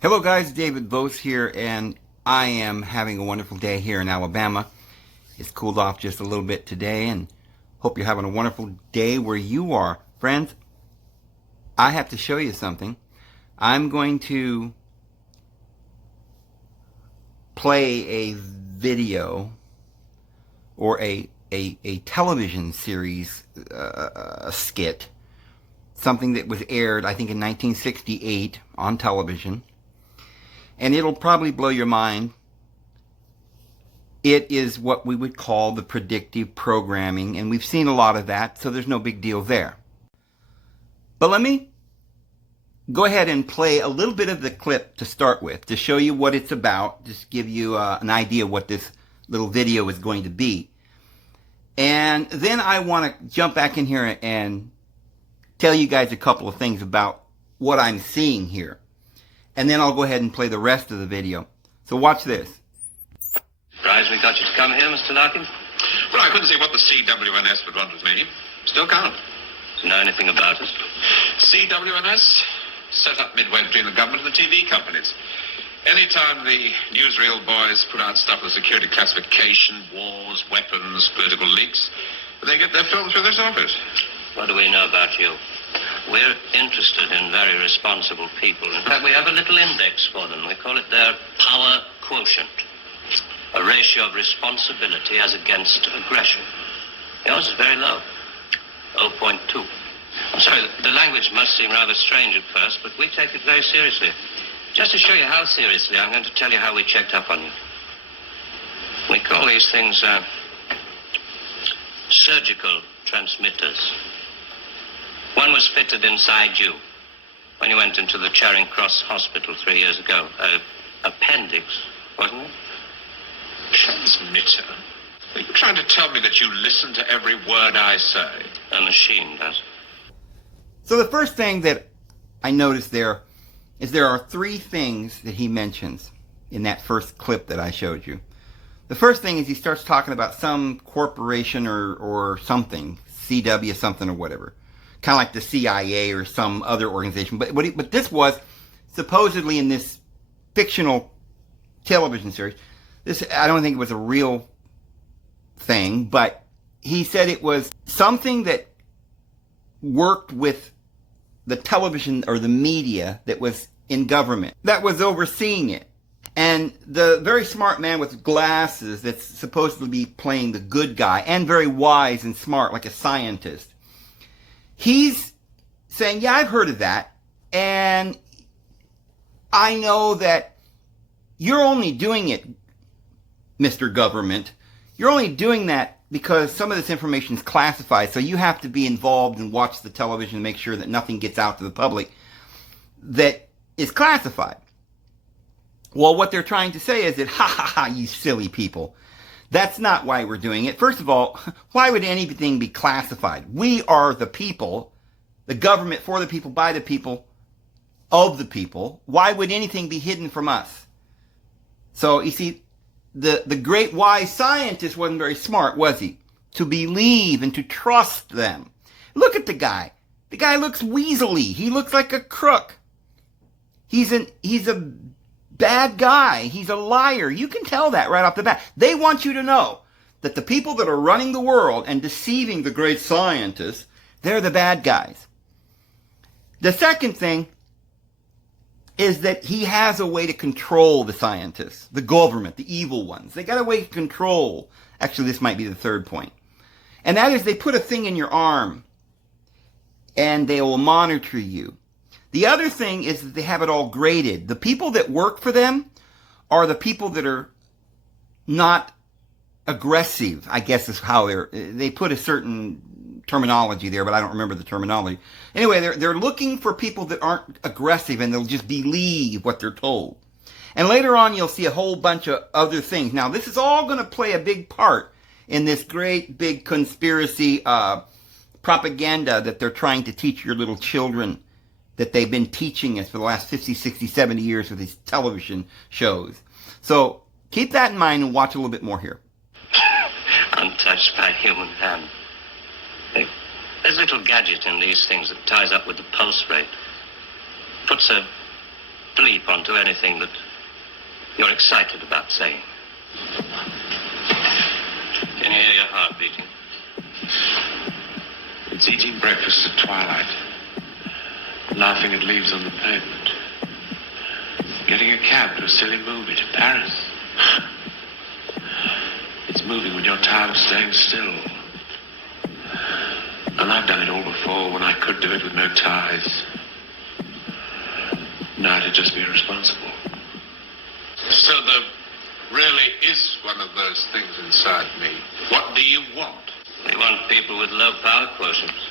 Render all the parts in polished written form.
Hello guys, David Vos here, and I am having a wonderful day here in Alabama. It's cooled off just a little bit today, and hope you're having a wonderful day where you are. Friends, I have to show you something. I'm going to play a video or a television series skit, something that was aired, I think, in 1968 on television. And it'll probably blow your mind. It is what we would call the predictive programming, and we've seen a lot of that, so there's no big deal there. But let me go ahead and play a little bit of the clip to start with, to show you what it's about, just give you an idea what this little video is going to be. And then I want to jump back in here and tell you guys a couple of things about what I'm seeing here. And then I'll go ahead and play the rest of the video. So watch this. Surprised we got you to come here, Mr. Larkin? Well, I couldn't see what the CWNS would want with me. Still can't. Do you know anything about us? CWNS? Set up midway between the government and the TV companies. Anytime the newsreel boys put out stuff with security classification, wars, weapons, political leaks, they get their film through this office. What do we know about you? We're interested in very responsible people. In fact, we have a little index for them. We call it their power quotient. A ratio of responsibility as against aggression. Yours is very low. 0.2. I'm sorry, the language must seem rather strange at first, but we take it very seriously. Just to show you how seriously, I'm going to tell you how we checked up on you. We call these things surgical transmitters. One was fitted inside you when you went into the Charing Cross Hospital 3 years ago. Appendix, wasn't it? Transmitter? Are you trying to tell me that you listen to every word I say? A machine does. So the first thing that I noticed there is there are three things that he mentions in that first clip that I showed you. The first thing is he starts talking about some corporation or something, CW something or whatever. Kind of like the CIA or some other organization. But this was supposedly in this fictional television series. I don't think it was a real thing, but he said it was something that worked with the television or the media that was in government, that was overseeing it. And the very smart man with glasses that's supposed to be playing the good guy and very wise and smart like a scientist, he's saying, yeah, I've heard of that, and I know that you're only doing it, Mr. Government. You're only doing that because some of this information is classified, so you have to be involved and watch the television and make sure that nothing gets out to the public that is classified. Well, what they're trying to say is that, ha ha ha, you silly people. That's not why we're doing it. First of all, why would anything be classified? We are the people, the government for the people, by the people, of the people. Why would anything be hidden from us? So, you see, the great wise scientist wasn't very smart, was he? To believe and to trust them. Look at the guy. The guy looks weaselly. He looks like a crook. He's a bad guy. He's a liar. You can tell that right off the bat. They want you to know that the people that are running the world and deceiving the great scientists, they're the bad guys. The second thing is that he has a way to control the scientists, the government, the evil ones. They got a way to control. Actually, this might be the third point. And that is they put a thing in your arm and they will monitor you. The other thing is that they have it all graded. The people that work for them are the people that are not aggressive, I guess is how they put a certain terminology there, but I don't remember the terminology. Anyway, they're looking for people that aren't aggressive and they'll just believe what they're told. And later on, you'll see a whole bunch of other things. Now, this is all going to play a big part in this great big conspiracy propaganda that they're trying to teach your little children, that they've been teaching us for the last 50, 60, 70 years with these television shows. So keep that in mind and watch a little bit more here. Untouched by human hand. There's a little gadget in these things that ties up with the pulse rate. Puts a leap onto anything that you're excited about saying. Can you hear your heart beating? It's eating breakfast at twilight. Laughing at leaves on the pavement. Getting a cab to a silly movie to Paris. It's moving when you're tired of staying still. And I've done it all before when I could do it with no ties. Now to just be irresponsible. So there really is one of those things inside me. What do you want? We want people with low power quotients.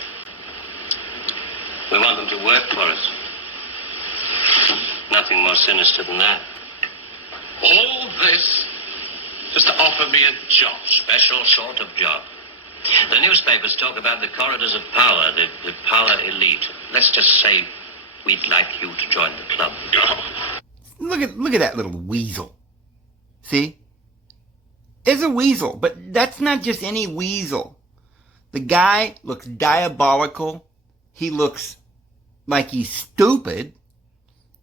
We want them to work for us. Nothing more sinister than that. All this just to offer me a job. Special sort of job. The newspapers talk about the corridors of power, the power elite. Let's just say we'd like you to join the club. Oh. Look at that little weasel. See? It's a weasel, but that's not just any weasel. The guy looks diabolical. He looks like he's stupid.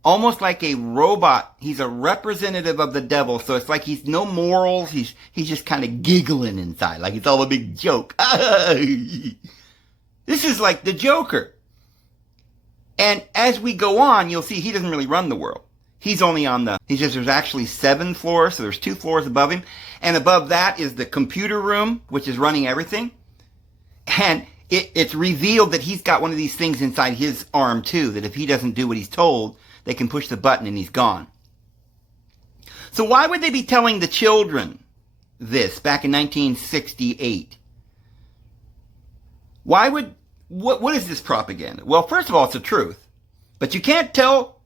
Almost like a robot. He's a representative of the devil, so it's like he's no morals. He's just kind of giggling inside, like it's all a big joke. This is like the Joker. And as we go on, you'll see he doesn't really run the world. He's only on there's actually 7 floors, so there's 2 floors above him. And above that is the computer room, which is running everything. And it's revealed that he's got one of these things inside his arm too, that if he doesn't do what he's told, they can push the button and he's gone. So why would they be telling the children this back in 1968? What is this propaganda? Well, first of all, it's the truth. But you can't tell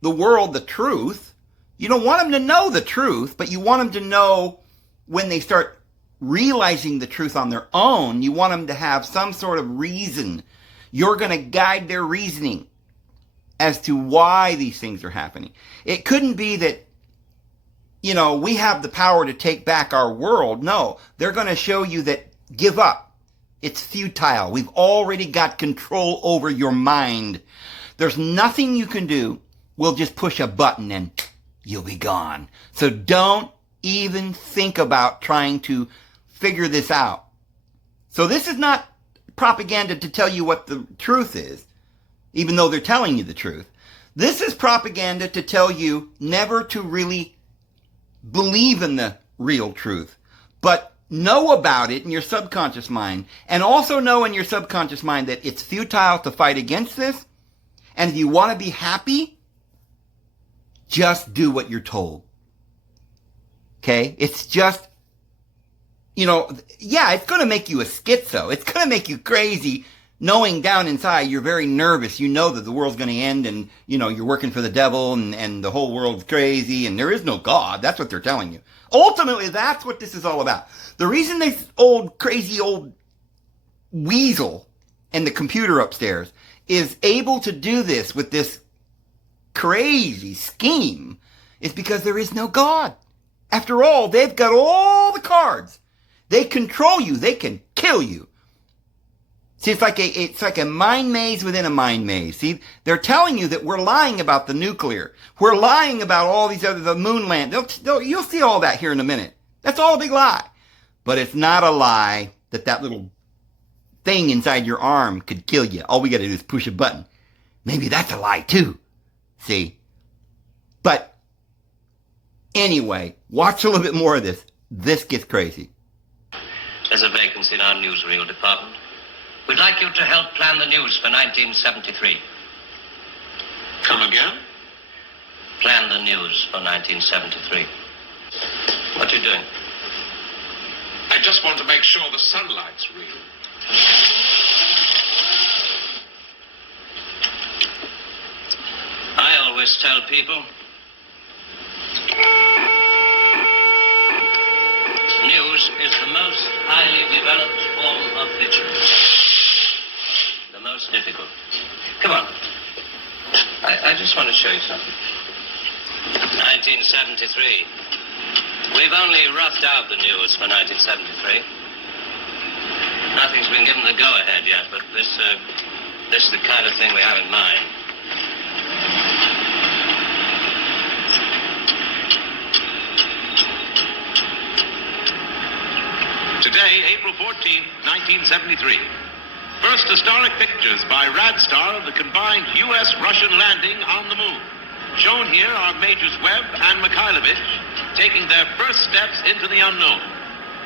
the world the truth. You don't want them to know the truth, but you want them to know when they start realizing the truth on their own. You want them to have some sort of reason. You're going to guide their reasoning as to why these things are happening. It couldn't be that, we have the power to take back our world. No, they're going to show you that give up. It's futile. We've already got control over your mind. There's nothing you can do. We'll just push a button and you'll be gone. So don't even think about trying to figure this out. So this is not propaganda to tell you what the truth is, even though they're telling you the truth. This is propaganda to tell you never to really believe in the real truth, but know about it in your subconscious mind, and also know in your subconscious mind that it's futile to fight against this, and if you want to be happy, just do what you're told. Okay? It's just, it's going to make you a schizo. It's going to make you crazy, knowing down inside you're very nervous. You know that the world's going to end and, you're working for the devil and the whole world's crazy and there is no God. That's what they're telling you. Ultimately, that's what this is all about. The reason this crazy old weasel in the computer upstairs is able to do this with this crazy scheme is because there is no God. After all, they've got all the cards. They control you. They can kill you. See, it's like a mind maze within a mind maze. See, they're telling you that we're lying about the nuclear. We're lying about all these the moon land. You'll see all that here in a minute. That's all a big lie. But it's not a lie that little thing inside your arm could kill you. All we got to do is push a button. Maybe that's a lie too. See? But anyway, watch a little bit more of this. This gets crazy. There's a vacancy in our newsreel department. We'd like you to help plan the news for 1973. Come again? Plan the news for 1973. What are you doing? I just want to make sure the sunlight's real. I always tell people, news is the most highly developed form of literature. The most difficult. Come on. I just want to show you something. 1973. We've only roughed out the news for 1973. Nothing's been given the go-ahead yet, but this is the kind of thing we have in mind. Today, April 14th, 1973. First historic pictures by Radstar of the combined U.S.-Russian landing on the moon. Shown here are Majors Webb and Mikhailovich taking their first steps into the unknown,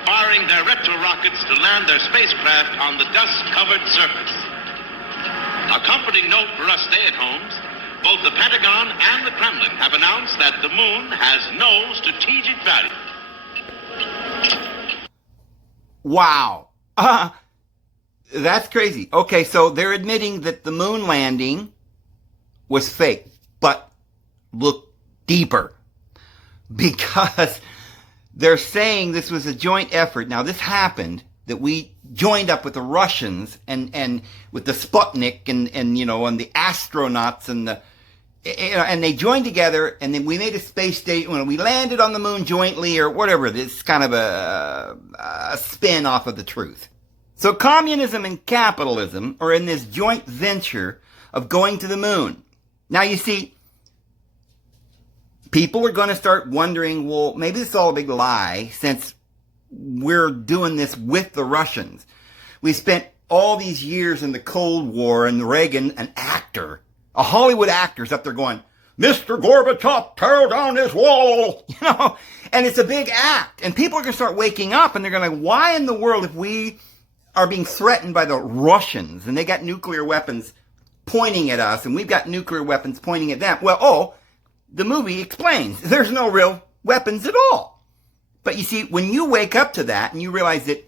firing their retro rockets to land their spacecraft on the dust-covered surface. A comforting note for us stay-at-homes, both the Pentagon and the Kremlin have announced that the moon has no strategic value. Wow. That's crazy. Okay, so they're admitting that the moon landing was fake. But look deeper. Because they're saying this was a joint effort. Now, this happened, that we joined up with the Russians and with the Sputnik and the astronauts and they joined together, and then we made a space station when we landed on the moon jointly or whatever. It's kind of a spin off of the truth. So communism and capitalism are in this joint venture of going to the moon. Now you see, people are going to start wondering, well, maybe this is all a big lie since we're doing this with the Russians. We spent all these years in the Cold War and Reagan, an actor, a Hollywood actor's up there going, Mr. Gorbachev, tear down this wall, and it's a big act. And people are going to start waking up and they're going to, why in the world, if we are being threatened by the Russians and they got nuclear weapons pointing at us and we've got nuclear weapons pointing at them, well, the movie explains there's no real weapons at all. But you see, when you wake up to that and you realize that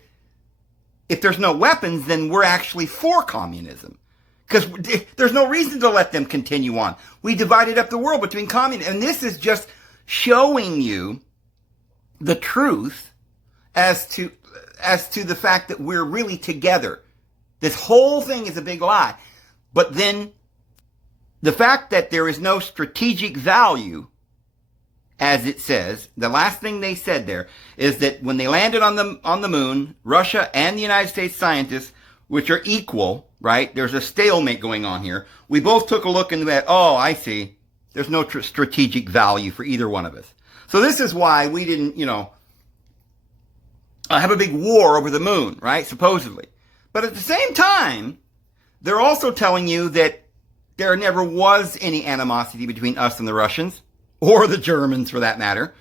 if there's no weapons, then we're actually for communism. Because there's no reason to let them continue on. We divided up the world between communism. And this is just showing you the truth as to the fact that we're really together. This whole thing is a big lie. But then the fact that there is no strategic value, as it says, the last thing they said there is that when they landed on the moon, Russia and the United States scientists, which are equal, right? There's a stalemate going on here. We both took a look and went, oh, I see. There's no strategic value for either one of us. So this is why we didn't, have a big war over the moon, right? Supposedly. But at the same time, they're also telling you that there never was any animosity between us and the Russians, or the Germans for that matter,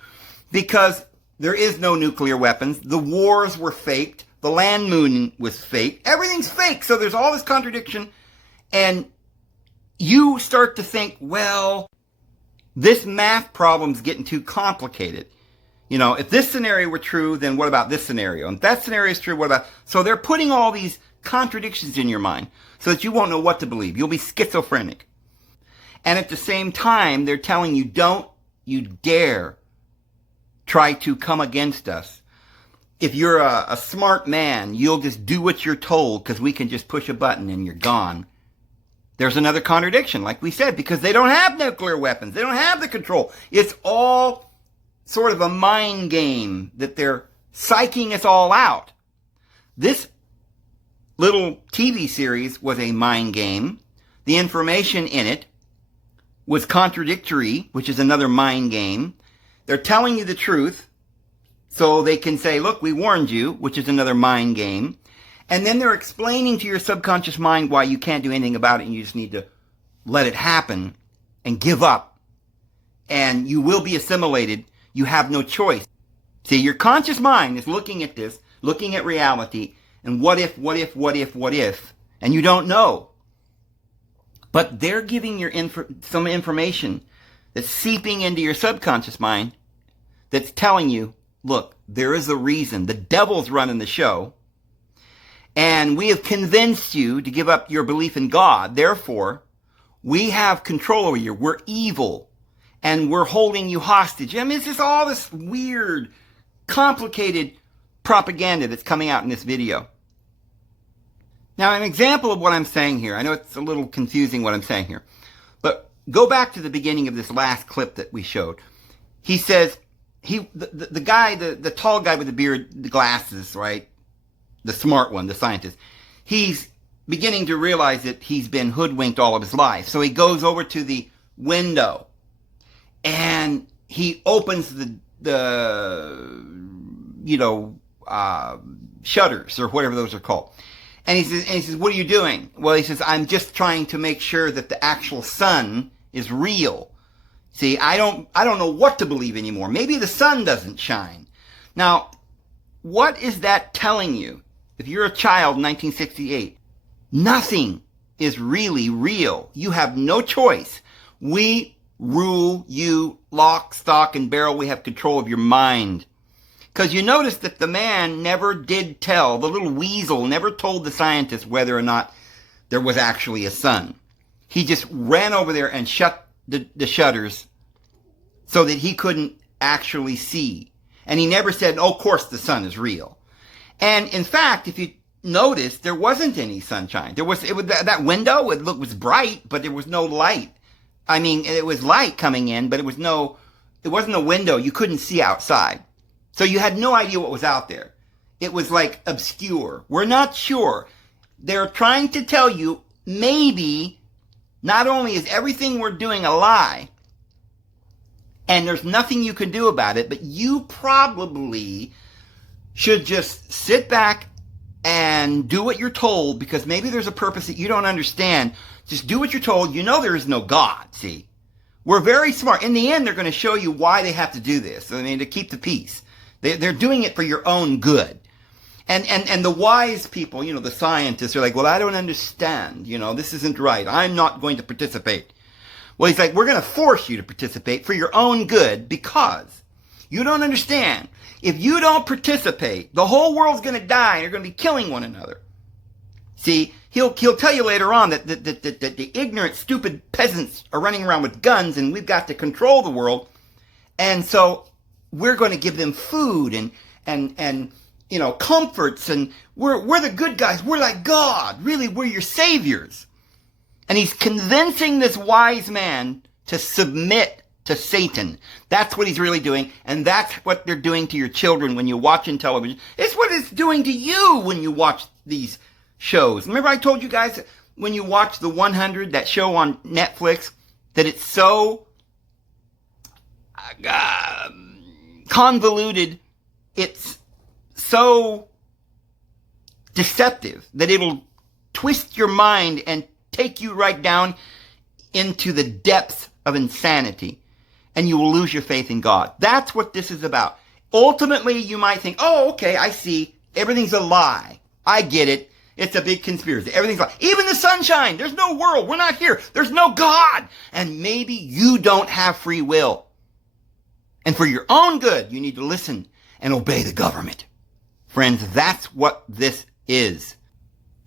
because there is no nuclear weapons. The wars were faked. The land moon was fake. Everything's fake. So there's all this contradiction. And you start to think, well, this math problem's getting too complicated. If this scenario were true, then what about this scenario? And if that scenario is true, what about... So they're putting all these contradictions in your mind so that you won't know what to believe. You'll be schizophrenic. And at the same time, they're telling you, don't you dare try to come against us. If you're a smart man, you'll just do what you're told because we can just push a button and you're gone. There's another contradiction, like we said, because they don't have nuclear weapons. They don't have the control. It's all sort of a mind game that they're psyching us all out. This little TV series was a mind game. The information in it was contradictory, which is another mind game. They're telling you the truth. So they can say, look, we warned you, which is another mind game. And then they're explaining to your subconscious mind why you can't do anything about it and you just need to let it happen and give up. And you will be assimilated. You have no choice. See, your conscious mind is looking at this, looking at reality, and what if, and you don't know. But they're giving you some information that's seeping into your subconscious mind that's telling you, look, there is a reason. The devil's running the show. And we have convinced you to give up your belief in God. Therefore, we have control over you. We're evil. And we're holding you hostage. I mean, it's just all this weird, complicated propaganda that's coming out in this video. Now, an example of what I'm saying here. I know it's a little confusing what I'm saying here. But go back to the beginning of this last clip that we showed. He says... The guy, the tall guy with the beard, the glasses, right? The smart one, the scientist. He's beginning to realize that he's been hoodwinked all of his life. So he goes over to the window and he opens the shutters or whatever those are called. And he says, what are you doing? Well, he says, I'm just trying to make sure that the actual sun is real. See, I don't know what to believe anymore. Maybe the sun doesn't shine. Now, what is that telling you? If you're a child in 1968, nothing is really real. You have no choice. We rule you lock, stock, and barrel. We have control of your mind. Because you notice that the man never did tell, the little weasel never told the scientists whether or not there was actually a sun. He just ran over there and shut the shutters so that he couldn't actually see. And he never said, oh, of course the sun is real. And in fact, if you notice, there wasn't any sunshine. It was that window, was bright, but there was no light. I mean, it was light coming in, but it wasn't a window. You couldn't see outside. So you had no idea what was out there. It was like obscure. We're not sure. They're trying to tell you maybe not only is everything we're doing a lie, and there's nothing you can do about it, but you probably should just sit back and do what you're told, because maybe there's a purpose that you don't understand. Just do what you're told. You know there is no God, see. We're very smart. In the end, they're going to show you why they have to do this. I mean, to keep the peace. They're doing it for your own good. And the wise people, the scientists are like, well, I don't understand. This isn't right. I'm not going to participate. Well, he's like, we're going to force you to participate for your own good, because you don't understand. If you don't participate, the whole world's going to die and you're going to be killing one another. See, he'll tell you later on that the ignorant, stupid peasants are running around with guns and we've got to control the world. And so we're going to give them food and comforts, and we're the good guys. We're like God. Really, we're your saviors. And he's convincing this wise man to submit to Satan. That's what he's really doing, and that's what they're doing to your children when you're watching television. It's what it's doing to you when you watch these shows. Remember I told you guys that when you watch The 100, that show on Netflix, that it's so convoluted, it's so deceptive that it'll twist your mind and take you right down into the depths of insanity, and you will lose your faith in God. That's what this is about. Ultimately, you might think, oh, okay, I see. Everything's a lie. I get it. It's a big conspiracy. Everything's a lie. Even the sunshine. There's no world. We're not here. There's no God. And maybe you don't have free will. And for your own good, you need to listen and obey the government. Friends, that's what this is.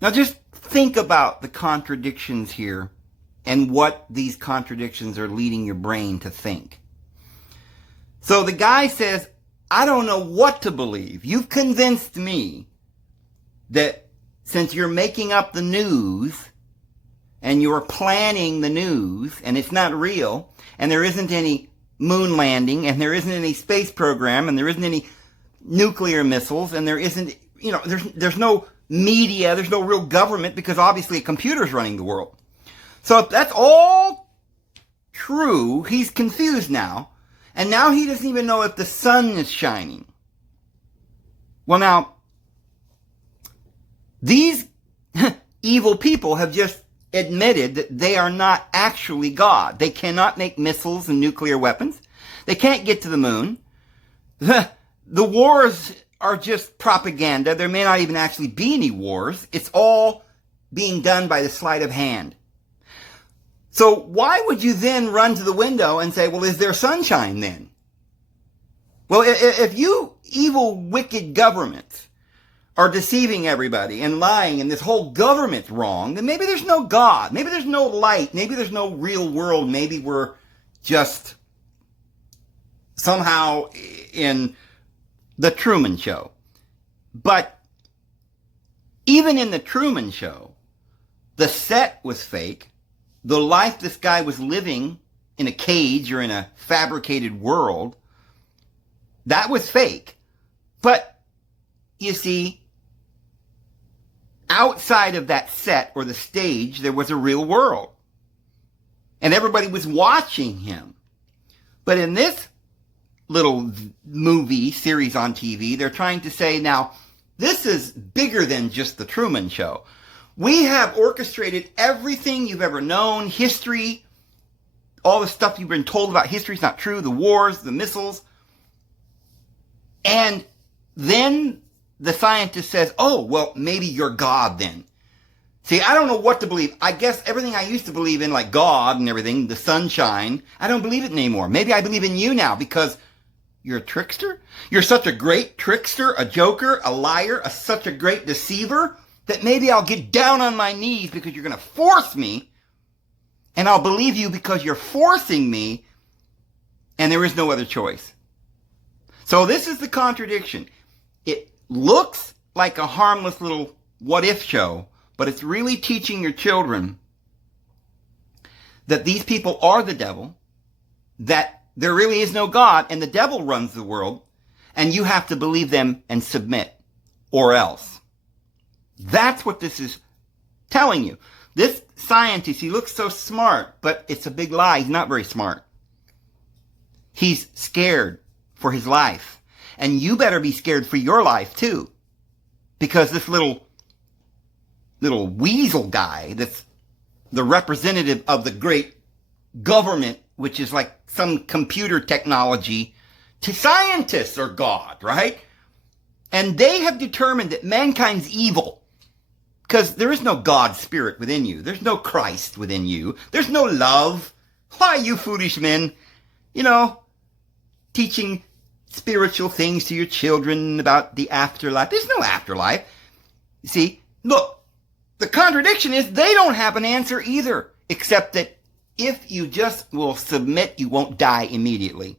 Now just think about the contradictions here and what these contradictions are leading your brain to think. So the guy says, I don't know what to believe. You've convinced me that since you're making up the news and you're planning the news and it's not real and there isn't any moon landing and there isn't any space program and there isn't any nuclear missiles and there isn't, there's no media, there's no real government, because obviously a computer's running the world. So if that's all true, he's confused now. And now he doesn't even know if the sun is shining. Well, now, these evil people have just admitted that they are not actually God. They cannot make missiles and nuclear weapons. They can't get to the moon. The wars are just propaganda. There may not even actually be any wars. It's all being done by the sleight of hand. So why would you then run to the window and say, well, is there sunshine then? Well, if you evil, wicked governments are deceiving everybody and lying and this whole government's wrong, then maybe there's no God. Maybe there's no light. Maybe there's no real world. Maybe we're just somehow in the Truman Show. But even in the Truman Show, the set was fake. The life this guy was living in a cage or in a fabricated world, that was fake. But, you see, outside of that set or the stage, there was a real world. And everybody was watching him. But in this little movie series on TV. They're trying to say, now, this is bigger than just the Truman Show. We have orchestrated everything you've ever known, history, all the stuff you've been told about history is not true, the wars, the missiles. And then the scientist says, oh, well, maybe you're God then. See, I don't know what to believe. I guess everything I used to believe in, like God and everything, the sunshine, I don't believe it anymore. Maybe I believe in you now because you're a trickster? You're such a great trickster, a joker, a liar, such a great deceiver that maybe I'll get down on my knees because you're going to force me. And I'll believe you because you're forcing me, and there is no other choice. So this is the contradiction. It looks like a harmless little what-if show, but it's really teaching your children that these people are the devil, that there really is no God, and the devil runs the world, and you have to believe them and submit, or else. That's what this is telling you. This scientist, he looks so smart, but it's a big lie. He's not very smart. He's scared for his life. And you better be scared for your life, too. Because this little weasel guy that's the representative of the great government, which is like some computer technology, to scientists are God, right? And they have determined that mankind's evil. Because there is no God spirit within you. There's no Christ within you. There's no love. Why, you foolish men, teaching spiritual things to your children about the afterlife. There's no afterlife. You see, look, the contradiction is they don't have an answer either, except that if you just will submit, you won't die immediately.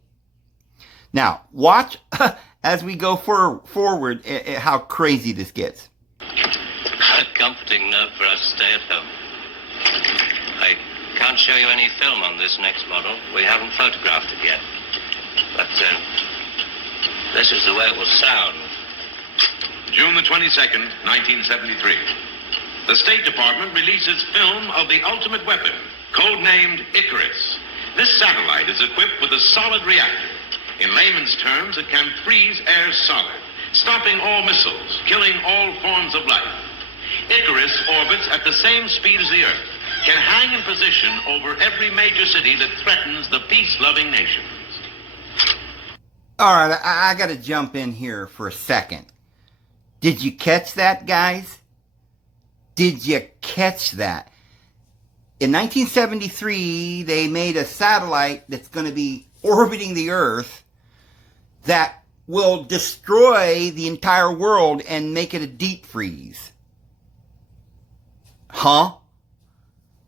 Now, watch as we go forward how crazy this gets. A comforting note for us to stay at home. I can't show you any film on this next model. We haven't photographed it yet. But this is the way it will sound. June the 22nd, 1973. The State Department releases film of the ultimate weapon, codenamed Icarus. This satellite is equipped with a solid reactor. In layman's terms, it can freeze air solid, stopping all missiles, killing all forms of life. Icarus orbits at the same speed as the Earth, can hang in position over every major city that threatens the peace-loving nations. All right, I got to jump in here for a second. Did you catch that, guys? Did you catch that? In 1973, they made a satellite that's going to be orbiting the Earth that will destroy the entire world and make it a deep freeze. Huh?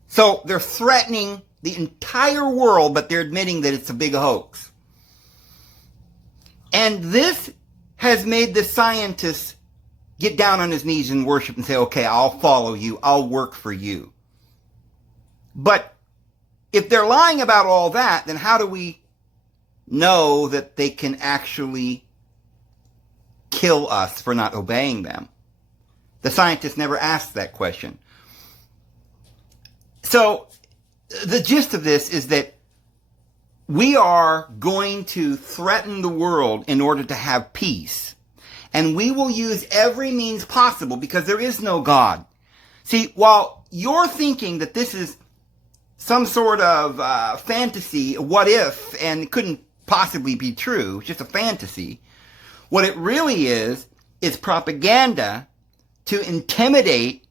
So they're threatening the entire world, but they're admitting that it's a big hoax. And this has made the scientists get down on his knees and worship and say, okay, I'll follow you. I'll work for you. But if they're lying about all that, then how do we know that they can actually kill us for not obeying them? The scientists never asked that question. So the gist of this is that we are going to threaten the world in order to have peace. And we will use every means possible because there is no God. See, while you're thinking that this is some sort of fantasy, what if, and it couldn't possibly be true, it's just a fantasy, what it really is propaganda to intimidate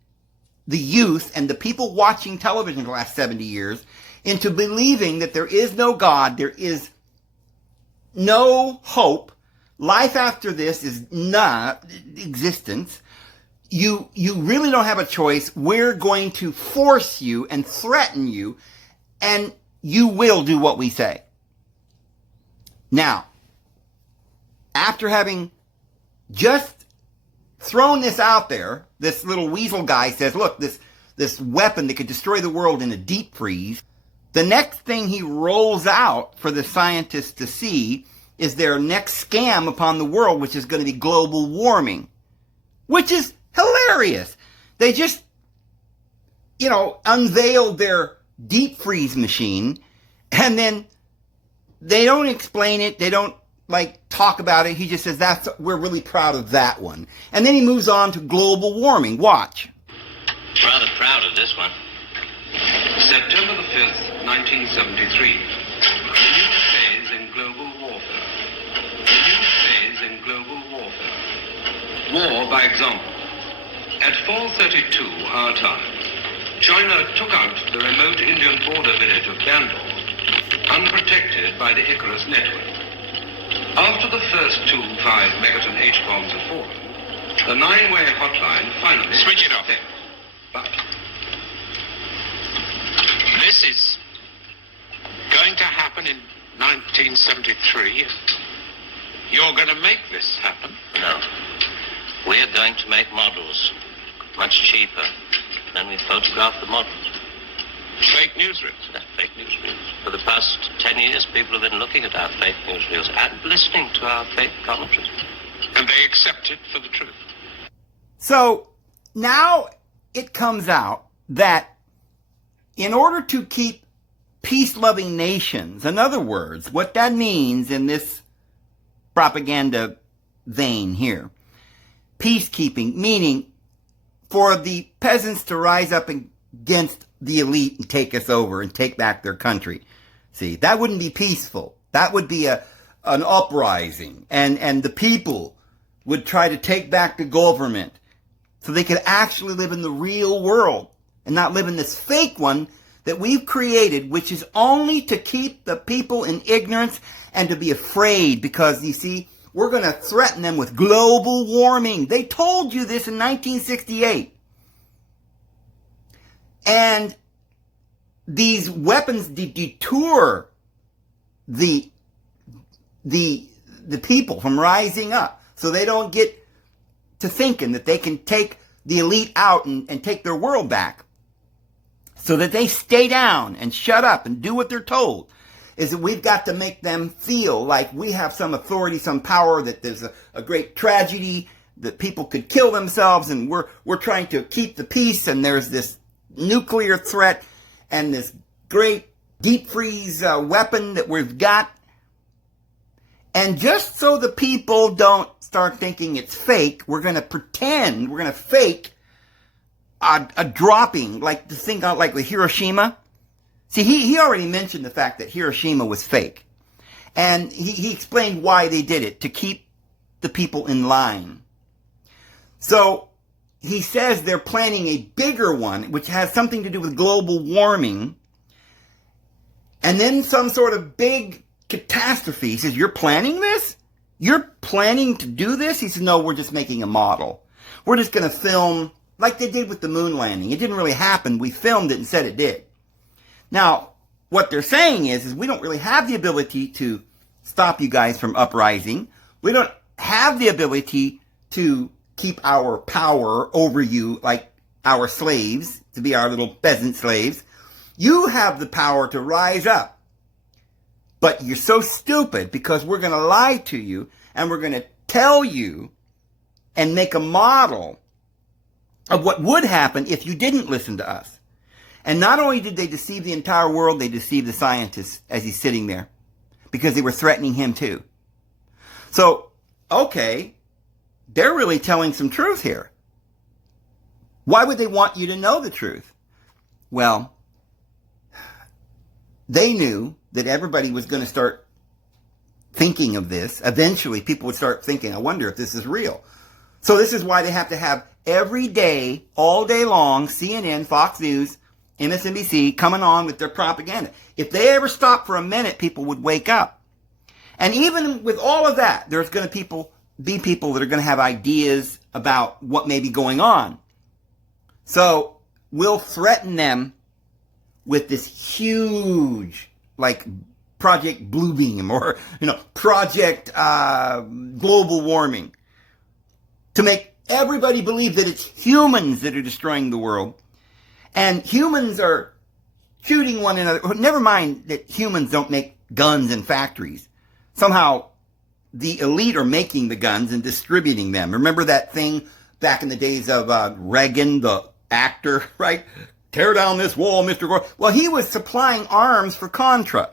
the youth and the people watching television for the last 70 years into believing that there is no God, there is no hope, life after this is not existence. You really don't have a choice. We're going to force you and threaten you, and you will do what we say. Now, after having just thrown this out there, this little weasel guy says, look, this weapon that could destroy the world in a deep freeze, the next thing he rolls out for the scientists to see is their next scam upon the world, which is going to be global warming, which is hilarious. They just, unveiled their deep freeze machine, and then they don't explain it. They don't talk about it. He just says we're really proud of that one. And then he moves on to global warming. Watch. Rather proud of this one. September the 5th, 1973. A new phase in global warfare. A new phase in global warfare. War by example. At 4:32 our time, China took out the remote Indian border village of Bandar, unprotected by the Icarus network. After the first 2 5-megaton H-bombs had fallen, the 9-way hotline finally... Switch it off. But This is going to happen in 1973. You're going to make this happen? No. We're going to make models, much cheaper. Then we photograph the models. Fake newsreels. Fake newsreels. For the past 10 years, people have been looking at our fake newsreels and listening to our fake commentaries. And they accept it for the truth. So now it comes out that in order to keep peace-loving nations, in other words, what that means in this propaganda vein here, peacekeeping, meaning for the peasants to rise up against the elite and take us over and take back their country. See, that wouldn't be peaceful. That would be an uprising. And the people would try to take back the government so they could actually live in the real world and not live in this fake one that we've created, which is only to keep the people in ignorance and to be afraid because, you see, we're going to threaten them with global warming. They told you this in 1968. And these weapons detour the people from rising up so they don't get to thinking that they can take the elite out and take their world back. So that they stay down and shut up and do what they're told. Is that we've got to make them feel like we have some authority, some power, that there's a great tragedy, that people could kill themselves, and we're trying to keep the peace, and there's this nuclear threat and this great deep freeze weapon that we've got. And just so the people don't start thinking it's fake, we're going to pretend, we're going to fake a dropping, like the thing out like with Hiroshima. See, he already mentioned the fact that Hiroshima was fake. And he explained why they did it, to keep the people in line. So he says they're planning a bigger one, which has something to do with global warming. And then some sort of big catastrophe. He says, you're planning this? You're planning to do this? He says, no, we're just making a model. We're just going to film like they did with the moon landing. It didn't really happen. We filmed it and said it did. Now, what they're saying is we don't really have the ability to stop you guys from uprising. We don't have the ability to keep our power over you like our slaves, to be our little peasant slaves. You have the power to rise up. But you're so stupid because we're going to lie to you and we're going to tell you and make a model of what would happen if you didn't listen to us. And not only did they deceive the entire world, they deceived the scientist as he's sitting there because they were threatening him too. So, okay, they're really telling some truth here. Why would they want you to know the truth? Well, they knew that everybody was going to start thinking of this. Eventually, people would start thinking, I wonder if this is real. So this is why they have to have every day, all day long, CNN, Fox News, MSNBC coming on with their propaganda. If they ever stopped for a minute, people would wake up. And even with all of that, there's going to be people that are going to have ideas about what may be going on. So we'll threaten them with this huge, like, Project Bluebeam or, Project Global Warming, to make everybody believe that it's humans that are destroying the world. And humans are shooting one another. Never mind that humans don't make guns in factories. Somehow the elite are making the guns and distributing them. Remember that thing back in the days of Reagan, the actor, right? Tear down this wall, Mr. Gore. Well, he was supplying arms for Contra.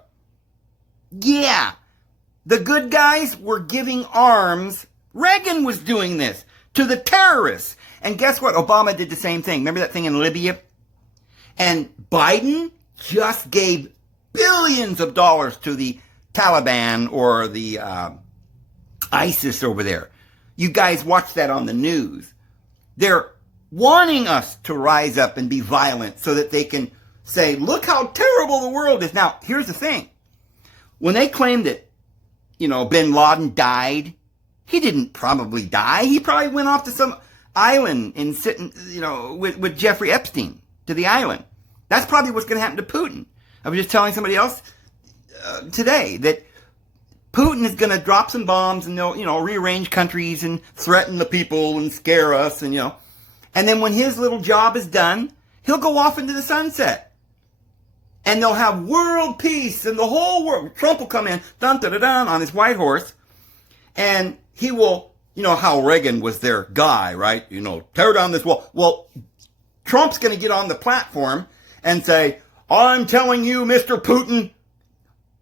Yeah. The good guys were giving arms. Reagan was doing this to the terrorists. And guess what? Obama did the same thing. Remember that thing in Libya? And Biden just gave billions of dollars to the Taliban or the ISIS over there. You guys watch that on the news. They're wanting us to rise up and be violent so that they can say, look how terrible the world is. Now, here's the thing. When they claim that, bin Laden died, he didn't probably die. He probably went off to some island and sitting, with Jeffrey Epstein to the island. That's probably what's going to happen to Putin. I was just telling somebody else today that Putin is going to drop some bombs and they'll, rearrange countries and threaten the people and scare us and, and then when his little job is done, he'll go off into the sunset. And they'll have world peace and the whole world. Trump will come in, dun-dun-dun-dun, on his white horse. And he will, how Reagan was their guy, right? Tear down this wall. Well, Trump's going to get on the platform and say, I'm telling you, Mr. Putin,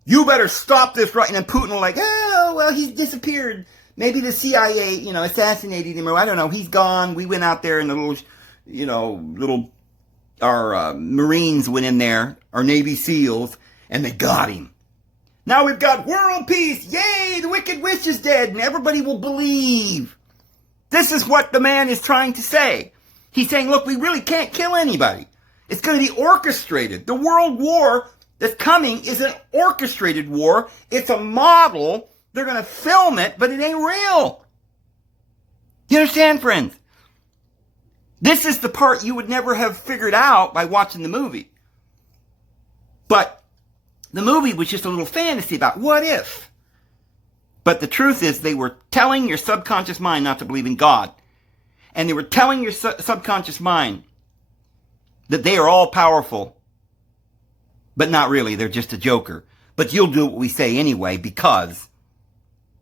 you better stop this right. And then Putin will oh, well, he's disappeared. Maybe the CIA, assassinated him, or I don't know. He's gone. We went out there and our Marines went in there, our Navy SEALs, and they got him. Now we've got world peace. Yay, the Wicked Witch is dead, and everybody will believe. This is what the man is trying to say. He's saying, look, we really can't kill anybody. It's going to be orchestrated. The world war that's coming is an orchestrated war. It's a model. They're going to film it, but it ain't real. You understand, friends? This is the part you would never have figured out by watching the movie. But the movie was just a little fantasy about what if. But the truth is they were telling your subconscious mind not to believe in God. And they were telling your subconscious mind that they are all powerful. But not really. They're just a joker. But you'll do what we say anyway because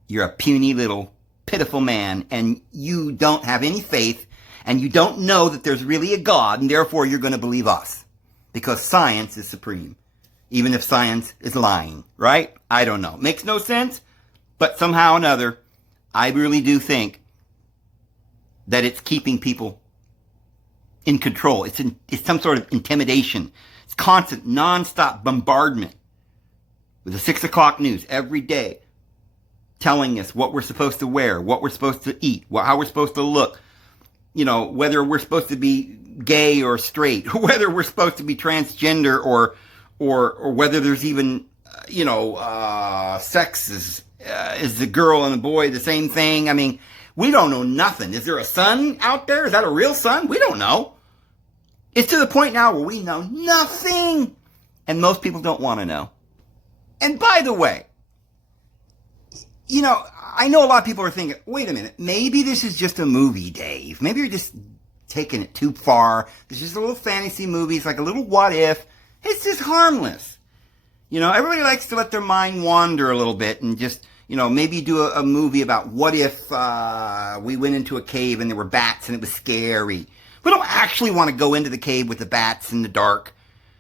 you're a puny little pitiful man and you don't have any faith. And you don't know that there's really a God, and therefore you're going to believe us. Because science is supreme. Even if science is lying, right? I don't know. Makes no sense, but somehow or another, I really do think that it's keeping people in control. It's some sort of intimidation. It's constant, non-stop bombardment with the 6 o'clock news every day telling us what we're supposed to wear, what we're supposed to eat, how we're supposed to look. Whether we're supposed to be gay or straight, whether we're supposed to be transgender or whether there's even, sex is the girl and the boy the same thing. I mean, we don't know nothing. Is there a sun out there? Is that a real sun? We don't know. It's to the point now where we know nothing. And most people don't want to know. And by the way, I know a lot of people are thinking, wait a minute, maybe this is just a movie, Dave. Maybe you're just taking it too far. It's just a little fantasy movie. It's like a little what if. It's just harmless. Everybody likes to let their mind wander a little bit and just, maybe do a movie about what if we went into a cave and there were bats and it was scary. We don't actually want to go into the cave with the bats in the dark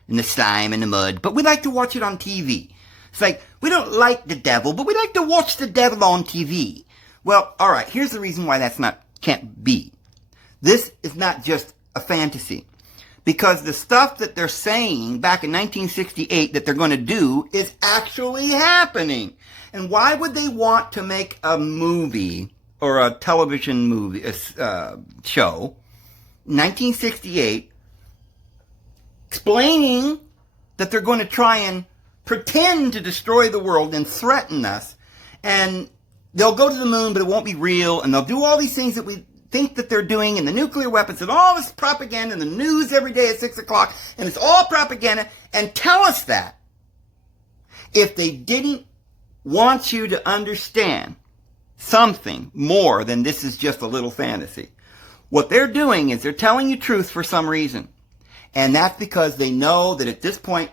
and the slime and the mud, but we like to watch it on TV. It's like, we don't like the devil, but we like to watch the devil on TV. Well, all right, here's the reason why can't be. This is not just a fantasy. Because the stuff that they're saying back in 1968 that they're going to do is actually happening. And why would they want to make a movie or a television movie show, 1968, explaining that they're going to try and pretend to destroy the world and threaten us, and they'll go to the moon, but it won't be real, and they'll do all these things that we think that they're doing, and the nuclear weapons, and all this propaganda in the news every day at 6 o'clock, and it's all propaganda, and tell us that. If they didn't want you to understand something more than this is just a little fantasy, what they're doing is they're telling you truth for some reason. And that's because they know that at this point,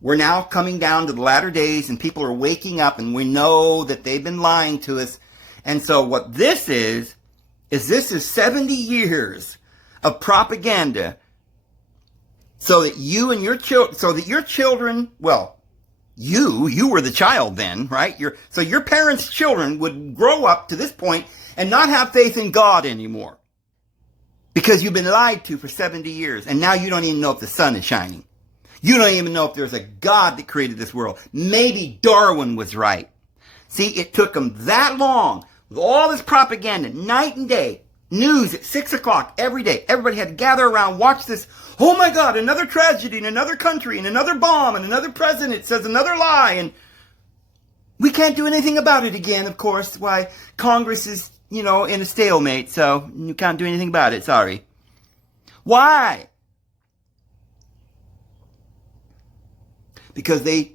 we're now coming down to the latter days and people are waking up and we know that they've been lying to us. And so what this is this is 70 years of propaganda so that you and your children, You were the child then, right? So your parents' children would grow up to this point and not have faith in God anymore. Because you've been lied to for 70 years, and now you don't even know if the sun is shining. You don't even know if there's a God that created this world. Maybe Darwin was right. See, it took them that long, with all this propaganda, night and day, news at 6 o'clock every day. Everybody had to gather around, watch this. Oh my God, another tragedy in another country, and another bomb, and another president says another lie, and we can't do anything about it again, of course. Why, Congress is, in a stalemate, so you can't do anything about it, sorry. Why? Because they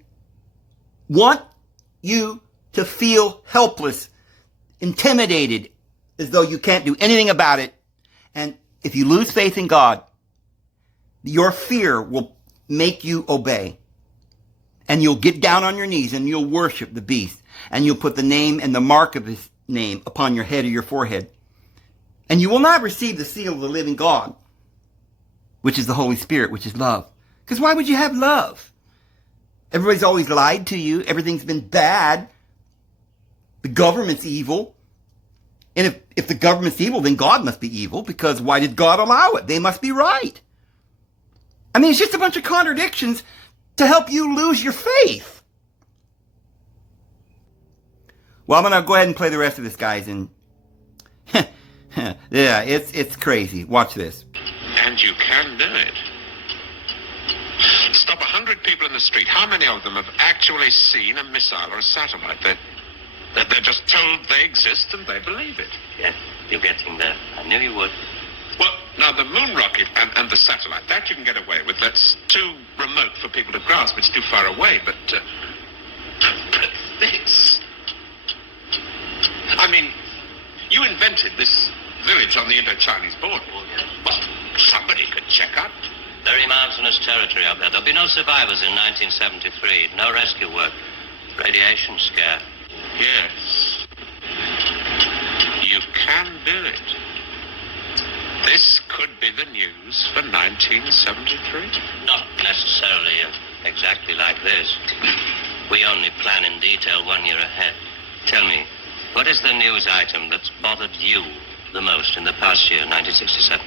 want you to feel helpless, intimidated, as though you can't do anything about it. And if you lose faith in God, your fear will make you obey. And you'll get down on your knees and you'll worship the beast. And you'll put the name and the mark of his name upon your head or your forehead. And you will not receive the seal of the living God, which is the Holy Spirit, which is love. Because why would you have love? Everybody's always lied to you. Everything's been bad. The government's evil. And if the government's evil, then God must be evil, because why did God allow it? They must be right. I mean, it's just a bunch of contradictions to help you lose your faith. Well, I'm going to go ahead and play the rest of this, guys, and yeah, it's crazy. Watch this. And you can do it. Stop 100 people in the street. How many of them have actually seen a missile or a satellite? They're just told they exist and they believe it. Yes, you're getting there. I knew you would. Well, now the moon rocket and the satellite, that you can get away with. That's too remote for people to grasp. It's too far away. But this... I mean, you invented this village on the Indo-Chinese border. Well, somebody could check up. Very mountainous territory up there. There'll be no survivors in 1973. No rescue work. Radiation scare. Yes. You can do it. This could be the news for 1973. Not necessarily exactly like this. We only plan in detail 1 year ahead. Tell me, what is the news item that's bothered you the most in the past year, 1967?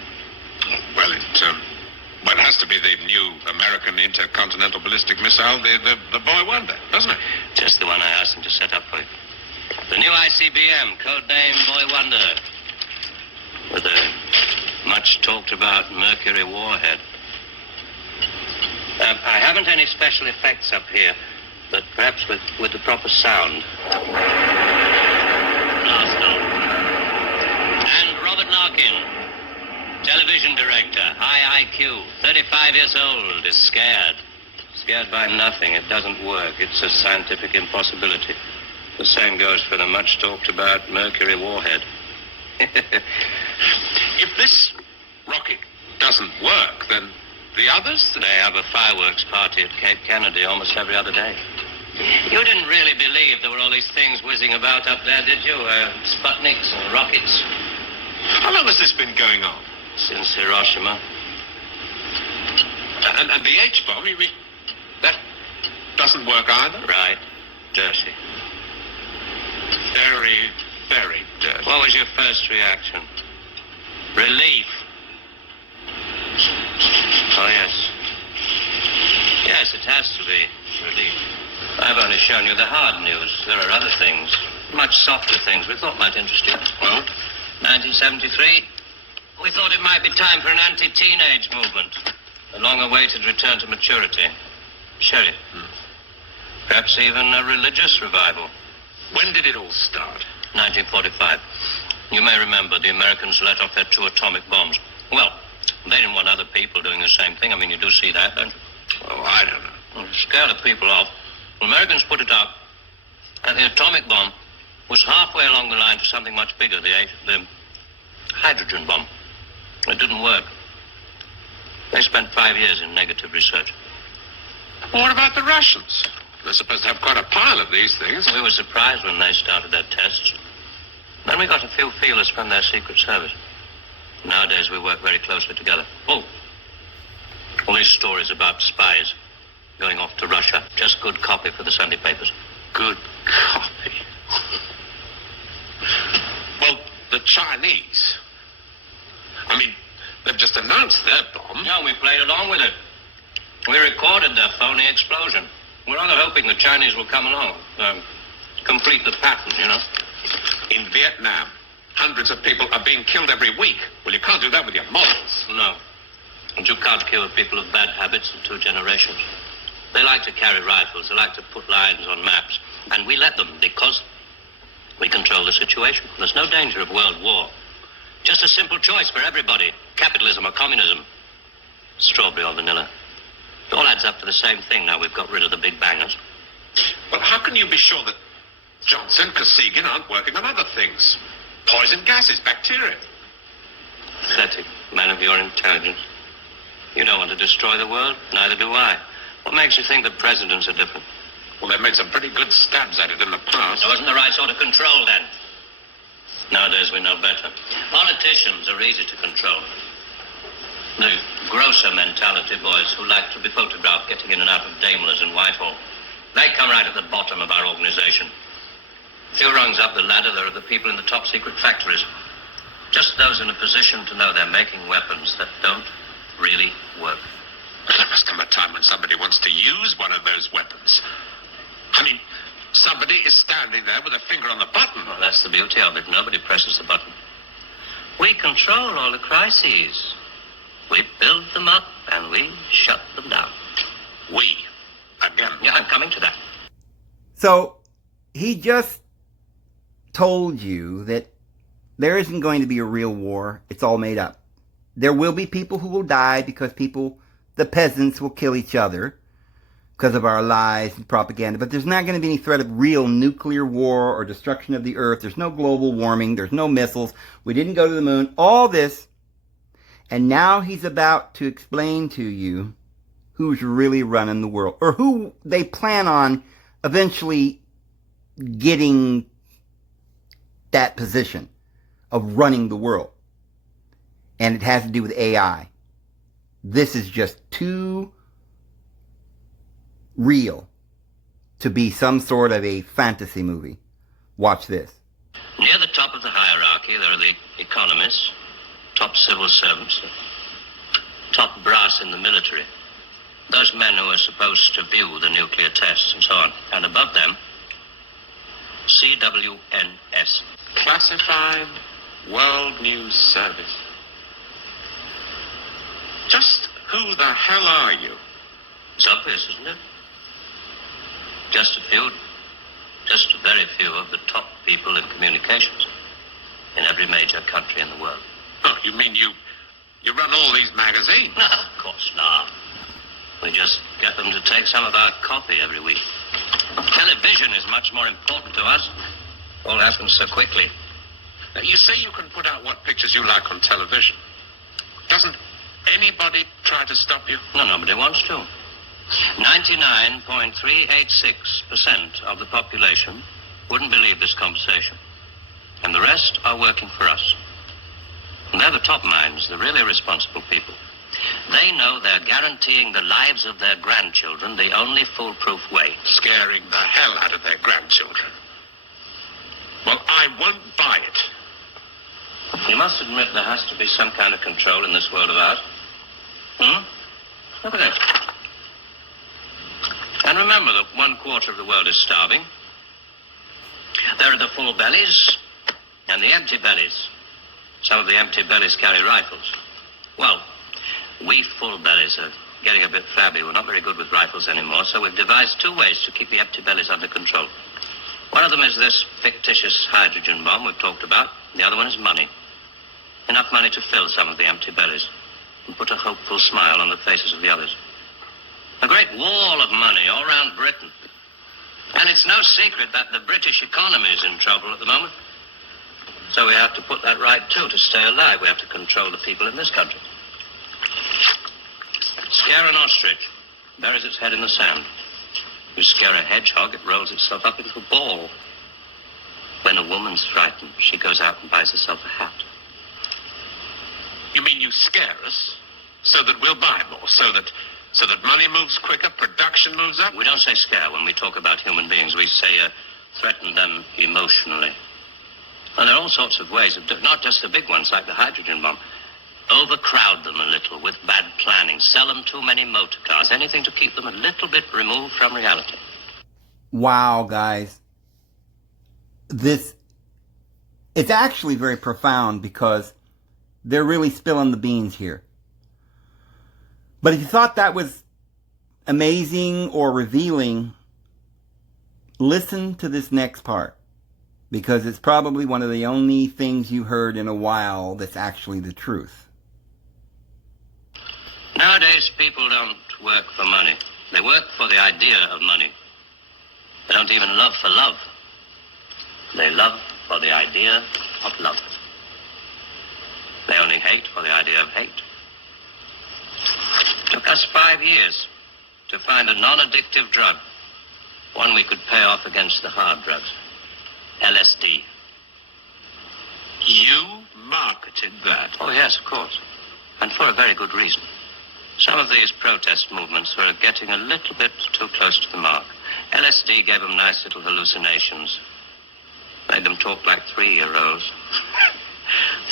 Well, it has to be the new American intercontinental ballistic missile, the Boy Wonder, doesn't it? Just the one I asked him to set up for you. The new ICBM, codenamed Boy Wonder, with a much talked about Mercury warhead. I haven't any special effects up here, but perhaps with the proper sound. Blast off. And Robert Larkin, television director, high IQ, 35 years old, is scared. Scared by nothing. It doesn't work. It's a scientific impossibility. The same goes for the much talked about Mercury warhead. If this rocket doesn't work, then the others? They have a fireworks party at Cape Kennedy almost every other day. You didn't really believe there were all these things whizzing about up there, did you? Sputniks and rockets. How long has this been going on? Since Hiroshima. And the H-bomb, you mean, that doesn't work either? Right. Dirty. Very, very dirty. What was your first reaction? Relief. Oh, yes. Yes, it has to be relief. I've only shown you the hard news. There are other things, much softer things we thought might interest you. Well? 1973, we thought it might be time for an anti-teenage movement. A long-awaited return to maturity. Sheriff. Perhaps even a religious revival. When did it all start? 1945. You may remember the Americans let off their 2 atomic bombs. Well, they didn't want other people doing the same thing. I mean, you do see that, don't you? Oh, I don't know. Well, to scare the people off, the Americans put it up, and the atomic bomb was halfway along the line to something much bigger, the hydrogen bomb. It didn't work. They spent 5 years in negative research. Well, what about the Russians? They're supposed to have quite a pile of these things. We were surprised when they started their tests. Then we got a few feelers from their Secret Service. Nowadays, we work very closely together. Oh, all these stories about spies going off to Russia. Just good copy for the Sunday papers. Good copy. Well, the Chinese. I mean, they've just announced their bomb. Yeah, we played along with it. We recorded their phony explosion. We're rather hoping the Chinese will come along. Complete the pattern, you know. In Vietnam, hundreds of people are being killed every week. Well, you can't do that with your models. No. And you can't kill people of bad habits in 2 generations. They like to carry rifles. They like to put lines on maps. And we let them because we control the situation. There's no danger of world war. Just a simple choice for everybody. Capitalism or communism. Strawberry or vanilla. It all adds up to the same thing now we've got rid of the big bangers. Well, how can you be sure that Johnson, Kosygin aren't working on other things? Poison gases, bacteria. Pathetic man of your intelligence. You don't want to destroy the world, neither do I. What makes you think that presidents are different? Well, they've made some pretty good stabs at it in the past. It wasn't the right sort of control then. Nowadays we know better. Politicians are easy to control. The grosser mentality boys who like to be photographed getting in and out of Daimlers in Whitehall. They come right at the bottom of our organization. A few rungs up the ladder, there are the people in the top secret factories. Just those in a position to know they're making weapons that don't really work. But there must come a time when somebody wants to use one of those weapons. I mean, somebody is standing there with a finger on the button. Well, that's the beauty of it. Nobody presses the button. We control all the crises. We build them up and we shut them down. We. Again. Yeah, I'm coming to that. So he just told you that there isn't going to be a real war. It's all made up. There will be people who will die because the peasants will kill each other because of our lies and propaganda. But there's not going to be any threat of real nuclear war or destruction of the earth. There's no global warming. There's no missiles. We didn't go to the moon. All this. And now he's about to explain to you who's really running the world, or who they plan on eventually getting that position of running the world. And it has to do with AI. This is just too real to be some sort of a fantasy movie. Watch this. Near the top of the hierarchy, there are the economists, top civil servants, top brass in the military. Those men who are supposed to view the nuclear tests and so on. And above them, CWNS. Classified World News Service. Just who the hell are you? It's obvious, isn't it? Just a very few of the top people in communications in every major country in the world. Oh, you mean you run all these magazines? No, of course not. We just get them to take some of our copy every week. Television is much more important to us. All happens so quickly. Now, you say you can put out what pictures you like on television. Doesn't anybody try to stop you? No, nobody wants to. 99.386% of the population wouldn't believe this conversation. And the rest are working for us. And they're the top minds, the really responsible people. They know they're guaranteeing the lives of their grandchildren the only foolproof way. Scaring the hell out of their grandchildren. Well, I won't buy it. You must admit there has to be some kind of control in this world of ours. Look at this. And remember that 1/4 of the world is starving. There are the full bellies and the empty bellies. Some of the empty bellies carry rifles. Well, we full bellies are getting a bit flabby. We're not very good with rifles anymore, so we've devised 2 ways to keep the empty bellies under control. One of them is this fictitious hydrogen bomb we've talked about. The other one is money. Enough money to fill some of the empty bellies and put a hopeful smile on the faces of the others. A great wall of money all around Britain. And it's no secret that the British economy is in trouble at the moment. So we have to put that right, too, to stay alive. We have to control the people in this country. Scare an ostrich, buries its head in the sand. You scare a hedgehog, it rolls itself up into a ball. When a woman's frightened, she goes out and buys herself a hat. You mean you scare us so that we'll buy more, so that So that money moves quicker, production moves up? We don't say scare when we talk about human beings. We say threaten them emotionally. And there are all sorts of ways of doing, not just the big ones like the hydrogen bomb. Overcrowd them a little with bad planning. Sell them too many motor cars. Anything to keep them a little bit removed from reality. Wow, guys. It's actually very profound because they're really spilling the beans here. But if you thought that was amazing or revealing, listen to this next part, because it's probably one of the only things you heard in a while that's actually the truth. Nowadays, people don't work for money. They work for the idea of money. They don't even love for love. They love for the idea of love. They only hate for the idea of hate. It took us 5 years to find a non-addictive drug, one we could pay off against the hard drugs. LSD. You marketed that? Oh, yes, of course. And for a very good reason. Some of these protest movements were getting a little bit too close to the mark. LSD gave them nice little hallucinations. Made them talk like 3-year-olds.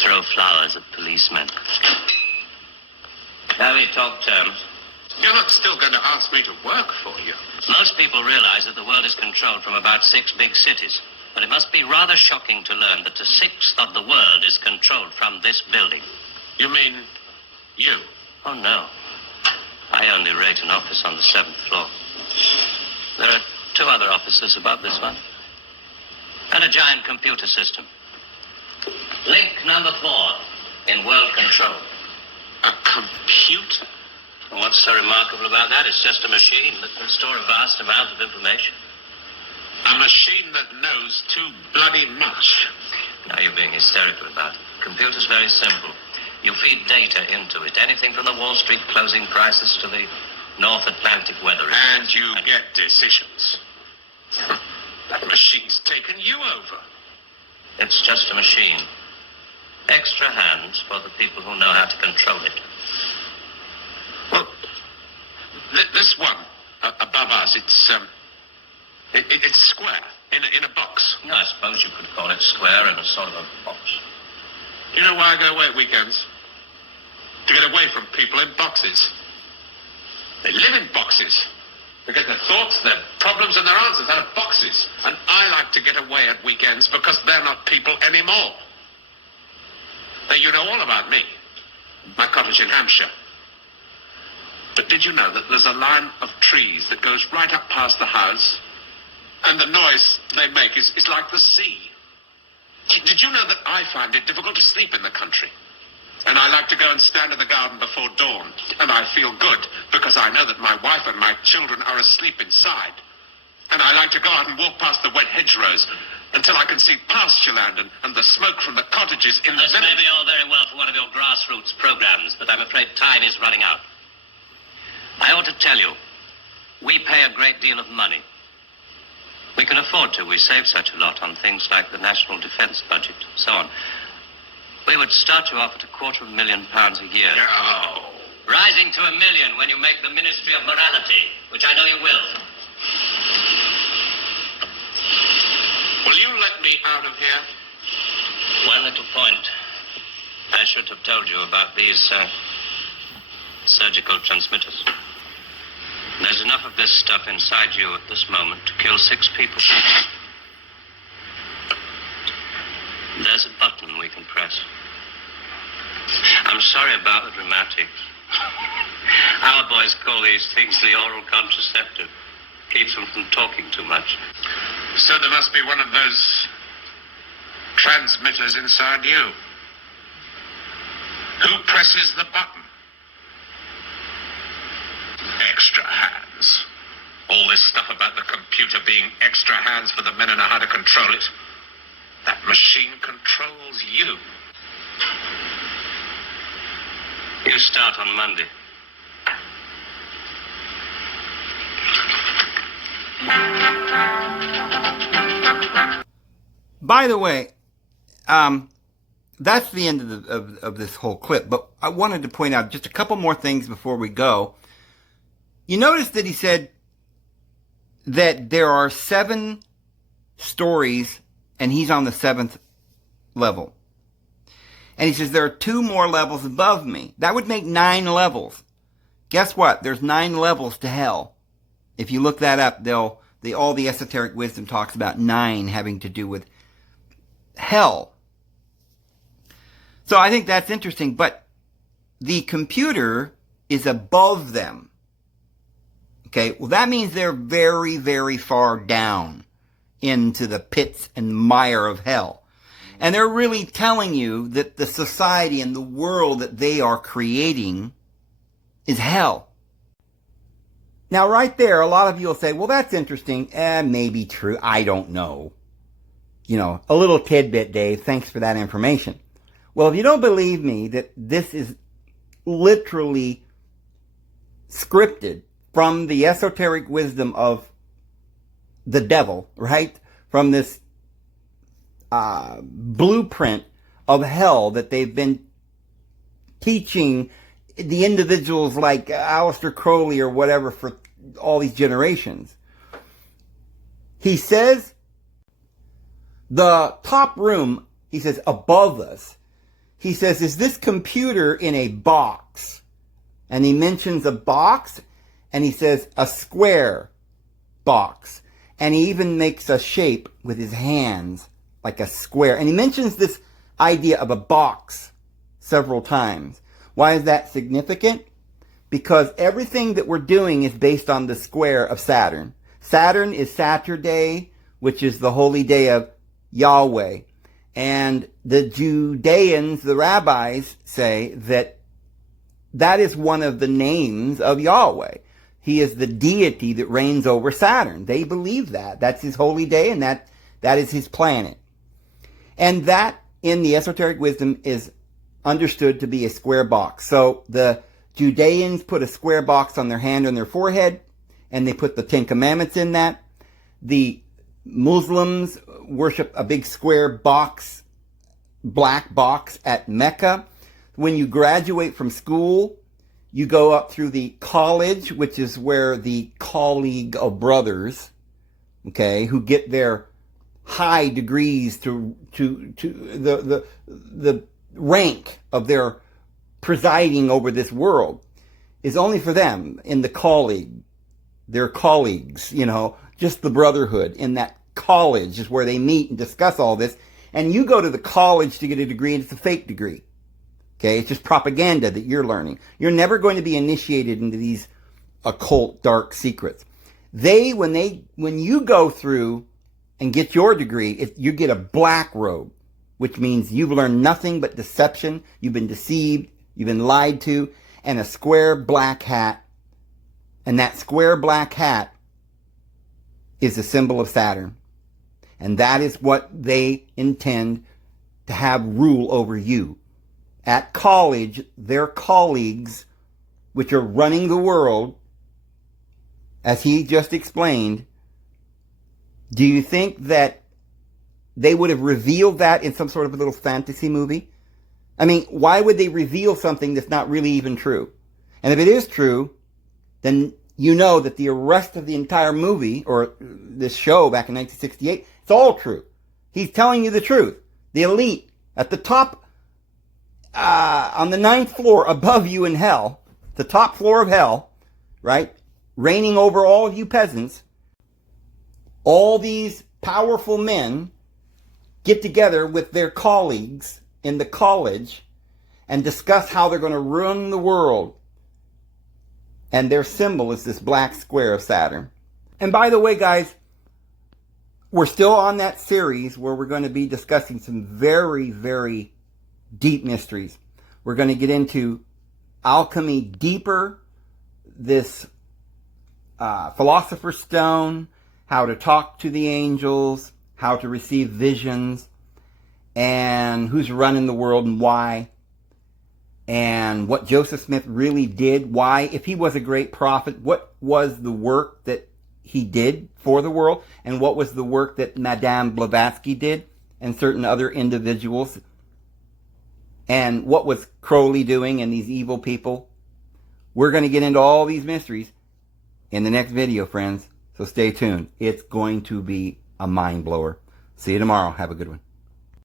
Throw flowers at policemen. Now we talk terms. You're not still going to ask me to work for you? Most people realize that the world is controlled from about 6 big cities. But it must be rather shocking to learn that a sixth of the world is controlled from this building. You mean you? Oh, no. I only rate an office on the 7th floor. There are 2 other offices above this one. And a giant computer system. Link number 4 in world control. A computer? And what's so remarkable about that? It's just a machine that can store a vast amount of information. A machine that knows too bloody much. Now you're being hysterical about it. Computer's very simple. You feed data into it. Anything from the Wall Street closing prices to the North Atlantic weather. And you get decisions. That machine's taken you over. It's just a machine. Extra hands for the people who know how to control it. Well, this one above us, it's square in a box. No, I suppose you could call it square in a sort of a box. You know why I go away at weekends? To get away from people in boxes. They live in boxes. They get their thoughts, their problems, and their answers out of boxes. And I like to get away at weekends because they're not people anymore. Now, you know all about me. My cottage in Hampshire. But did you know that there's a line of trees that goes right up past the house? And the noise they make is like the sea. Did you know that I find it difficult to sleep in the country? And I like to go and stand in the garden before dawn. And I feel good because I know that my wife and my children are asleep inside. And I like to go out and walk past the wet hedgerows until I can see pasture land and the smoke from the cottages in the This village. may be all very well for one of your grassroots programs, but I'm afraid time is running out. I ought to tell you, we pay a great deal of money. We can afford to. We save such a lot on things like the national defense budget, so on. We would start you off at £250,000 a year. Oh. Rising to £1 million when you make the Ministry of Morality, which I know you will. Will you let me out of here? One little point. I should have told you about these surgical transmitters. There's enough of this stuff inside you at this moment to kill 6 people. There's a button we can press. I'm sorry about the dramatics. Our boys call these things the oral contraceptive. Keeps them from talking too much. So there must be one of those transmitters inside you. Who presses the button? Extra hands. All this stuff about the computer being extra hands for the men who know how to control it. That machine controls you. You start on Monday. By the way, that's the end of this whole clip. But I wanted to point out just a couple more things before we go. You notice that he said that there are 7 stories and he's on the 7th level. And he says there are 2 more levels above me. That would make 9 levels. Guess what? There's 9 levels to hell. If you look that up, all the esoteric wisdom talks about 9 having to do with hell. So I think that's interesting, but the computer is above them. Okay, well that means they're very, very far down into the pits and mire of hell. And they're really telling you that the society and the world that they are creating is hell. Now right there, a lot of you will say, well that's interesting, maybe true, I don't know. You know, a little tidbit, Dave, thanks for that information. Well, if you don't believe me that this is literally scripted from the esoteric wisdom of the devil, right? From this blueprint of hell that they've been teaching the individuals like Aleister Crowley or whatever for all these generations. He says the top room, he says above us, he says, is this computer in a box? And he mentions a box, and he says a square box. And he even makes a shape with his hands, like a square. And he mentions this idea of a box several times. Why is that significant? Because everything that we're doing is based on the square of Saturn. Saturn is Saturday, which is the holy day of Yahweh. And the Judeans, the rabbis, say that that is one of the names of Yahweh. He is the deity that reigns over Saturn. They believe that. That's his holy day, and that is his planet. And that, in the esoteric wisdom, is understood to be a square box. So the Judeans put a square box on their hand and their forehead, and they put the 10 Commandments in that. The Muslims worship a big square box, black box at Mecca. When you graduate from school, you go up through the college, which is where the colleague of brothers, okay, who get their high degrees to the rank of their presiding over this world is only for them in the colleague, their colleagues, you know, just the brotherhood in that college is where they meet and discuss all this. And you go to the college to get a degree, and it's a fake degree. Okay, it's just propaganda that you're learning. You're never going to be initiated into these occult dark secrets. When you go through and get your degree, you get a black robe, which means you've learned nothing but deception. You've been deceived. You've been lied to, and a square black hat. And that square black hat is a symbol of Saturn. And that is what they intend to have rule over you. At college, their colleagues, which are running the world, as he just explained, do you think that they would have revealed that in some sort of a little fantasy movie? I mean, why would they reveal something that's not really even true? And if it is true, then you know that the rest of the entire movie, or this show back in 1968, it's all true. He's telling you the truth. The elite at the top, on the 9th floor above you in hell, the top floor of hell, right, reigning over all of you peasants, all these powerful men get together with their colleagues in the college and discuss how they're going to run the world. And their symbol is this black square of Saturn. And by the way, guys, we're still on that series where we're going to be discussing some very, very deep mysteries. We're going to get into alchemy deeper, this philosopher's stone, how to talk to the angels, how to receive visions, and who's running the world and why, and what Joseph Smith really did, why, if he was a great prophet, what was the work that he did for the world, and what was the work that Madame Blavatsky did, and certain other individuals, and what was Crowley doing and these evil people. We're going to get into all these mysteries. in the next video, friends. So stay tuned. It's going to be a mind blower. See you tomorrow. Have a good one.